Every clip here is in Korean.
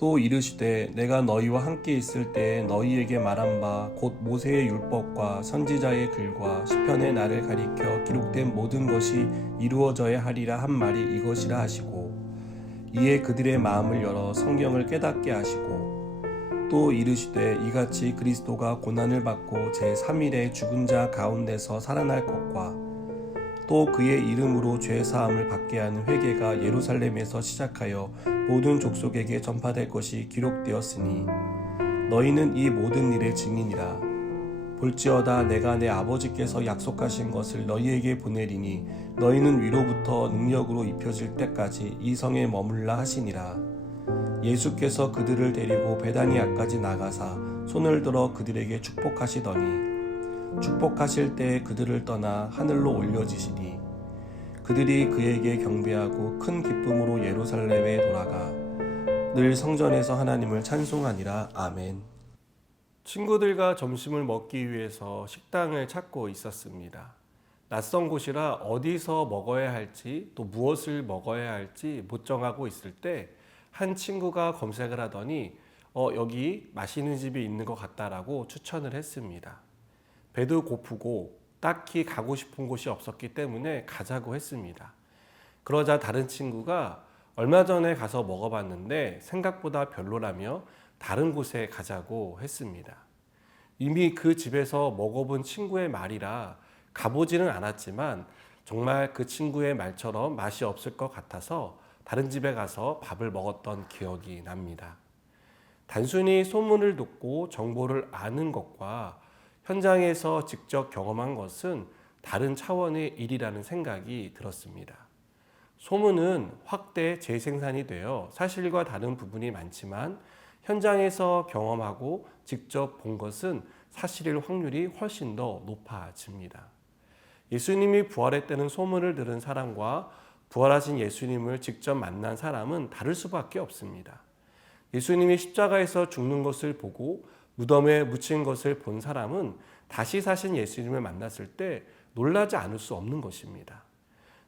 또 이르시되 내가 너희와 함께 있을 때에 너희에게 말한 바 곧 모세의 율법과 선지자의 글과 시편의 나를 가리켜 기록된 모든 것이 이루어져야 하리라 한 말이 이것이라 하시고, 이에 그들의 마음을 열어 성경을 깨닫게 하시고, 또 이르시되 이같이 그리스도가 고난을 받고 제3일에 죽은 자 가운데서 살아날 것과 또 그의 이름으로 죄 사함을 받게 하는 회개가 예루살렘에서 시작하여 모든 족속에게 전파될 것이 기록되었으니 너희는 이 모든 일의 증인이라. 볼지어다 내가 내 아버지께서 약속하신 것을 너희에게 보내리니 너희는 위로부터 능력으로 입혀질 때까지 이 성에 머물라 하시니라. 예수께서 그들을 데리고 베다니아까지 나가사 손을 들어 그들에게 축복하시더니 축복하실 때에 그들을 떠나 하늘로 올려지시니 그들이 그에게 경배하고 큰 기쁨으로 예루살렘에 돌아가 늘 성전에서 하나님을 찬송하니라. 아멘. 친구들과 점심을 먹기 위해서 식당을 찾고 있었습니다. 낯선 곳이라 어디서 먹어야 할지 또 무엇을 먹어야 할지 못 정하고 있을 때 한 친구가 검색을 하더니 여기 맛있는 집이 있는 것 같다라고 추천을 했습니다. 배도 고프고 딱히 가고 싶은 곳이 없었기 때문에 가자고 했습니다. 그러자 다른 친구가 얼마 전에 가서 먹어봤는데 생각보다 별로라며 다른 곳에 가자고 했습니다. 이미 그 집에서 먹어본 친구의 말이라 가보지는 않았지만 정말 그 친구의 말처럼 맛이 없을 것 같아서 다른 집에 가서 밥을 먹었던 기억이 납니다. 단순히 소문을 듣고 정보를 아는 것과 현장에서 직접 경험한 것은 다른 차원의 일이라는 생각이 들었습니다. 소문은 확대 재생산이 되어 사실과 다른 부분이 많지만 현장에서 경험하고 직접 본 것은 사실일 확률이 훨씬 더 높아집니다. 예수님이 부활했다는 소문을 들은 사람과 부활하신 예수님을 직접 만난 사람은 다를 수밖에 없습니다. 예수님이 십자가에서 죽는 것을 보고 무덤에 묻힌 것을 본 사람은 다시 사신 예수님을 만났을 때 놀라지 않을 수 없는 것입니다.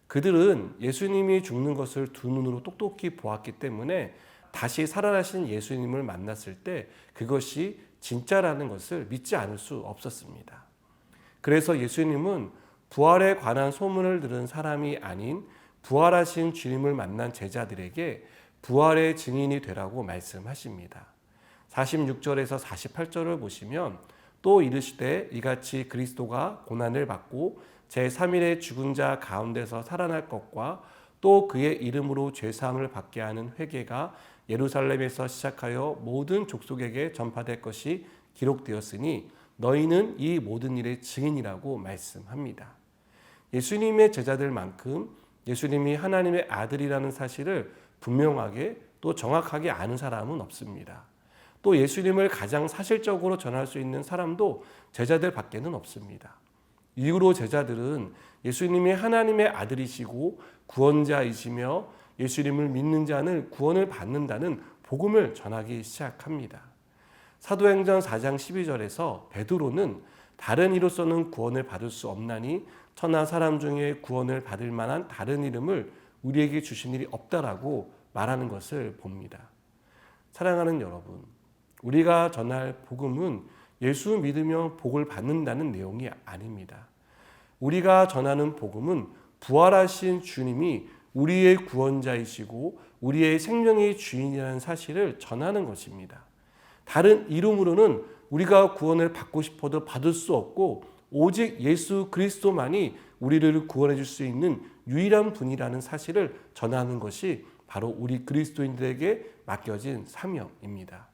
그들은 예수님이 죽는 것을 두 눈으로 똑똑히 보았기 때문에 다시 살아나신 예수님을 만났을 때 그것이 진짜라는 것을 믿지 않을 수 없었습니다. 그래서 예수님은 부활에 관한 소문을 들은 사람이 아닌 부활하신 주님을 만난 제자들에게 부활의 증인이 되라고 말씀하십니다. 46절에서 48절을 보시면 또 이르시되 이같이 그리스도가 고난을 받고 제3일에 죽은 자 가운데서 살아날 것과 또 그의 이름으로 죄사함을 받게 하는 회개가 예루살렘에서 시작하여 모든 족속에게 전파될 것이 기록되었으니 너희는 이 모든 일의 증인이라고 말씀합니다. 예수님의 제자들만큼 예수님이 하나님의 아들이라는 사실을 분명하게 또 정확하게 아는 사람은 없습니다. 또 예수님을 가장 사실적으로 전할 수 있는 사람도 제자들 밖에는 없습니다. 이후로 제자들은 예수님이 하나님의 아들이시고 구원자이시며 예수님을 믿는 자는 구원을 받는다는 복음을 전하기 시작합니다. 사도행전 4장 12절에서 베드로는 다른 이로서는 구원을 받을 수 없나니 천하 사람 중에 구원을 받을 만한 다른 이름을 우리에게 주신 일이 없다라고 말하는 것을 봅니다. 사랑하는 여러분, 우리가 전할 복음은 예수 믿으며 복을 받는다는 내용이 아닙니다. 우리가 전하는 복음은 부활하신 주님이 우리의 구원자이시고 우리의 생명의 주인이라는 사실을 전하는 것입니다. 다른 이름으로는 우리가 구원을 받고 싶어도 받을 수 없고 오직 예수 그리스도만이 우리를 구원해 줄 수 있는 유일한 분이라는 사실을 전하는 것이 바로 우리 그리스도인들에게 맡겨진 사명입니다.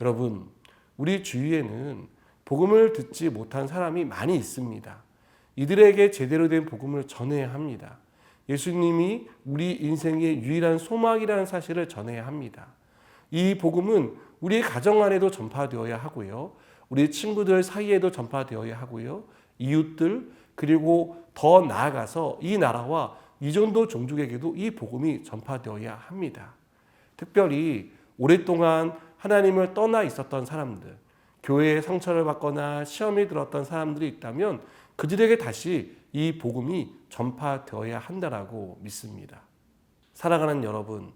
여러분, 우리 주위에는 복음을 듣지 못한 사람이 많이 있습니다. 이들에게 제대로 된 복음을 전해야 합니다. 예수님이 우리 인생의 유일한 소망이라는 사실을 전해야 합니다. 이 복음은 우리 가정 안에도 전파되어야 하고요. 우리 친구들 사이에도 전파되어야 하고요. 이웃들 그리고 더 나아가서 이 나라와 이전도 종족에게도 이 복음이 전파되어야 합니다. 특별히 오랫동안 하나님을 떠나 있었던 사람들, 교회에 상처를 받거나 시험이 들었던 사람들이 있다면 그들에게 다시 이 복음이 전파되어야 한다라고 믿습니다. 사랑하는 여러분,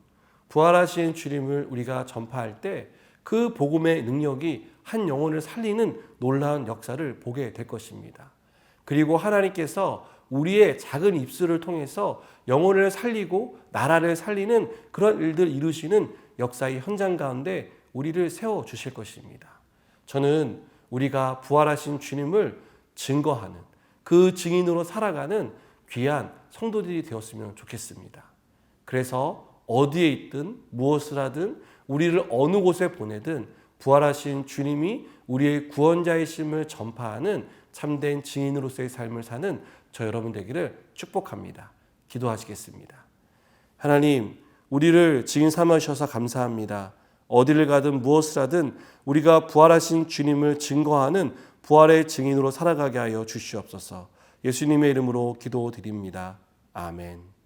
부활하신 주님을 우리가 전파할 때 그 복음의 능력이 한 영혼을 살리는 놀라운 역사를 보게 될 것입니다. 그리고 하나님께서 우리의 작은 입술을 통해서 영혼을 살리고 나라를 살리는 그런 일들을 이루시는 역사의 현장 가운데 우리를 세워주실 것입니다. 저는 우리가 부활하신 주님을 증거하는 그 증인으로 살아가는 귀한 성도들이 되었으면 좋겠습니다. 그래서 어디에 있든 무엇을 하든 우리를 어느 곳에 보내든 부활하신 주님이 우리의 구원자이심을 전파하는 참된 증인으로서의 삶을 사는 저 여러분 되기를 축복합니다. 기도하시겠습니다. 하나님, 우리를 증인 삼아주셔서 감사합니다. 어디를 가든 무엇을 하든 우리가 부활하신 주님을 증거하는 부활의 증인으로 살아가게 하여 주시옵소서. 예수님의 이름으로 기도드립니다. 아멘.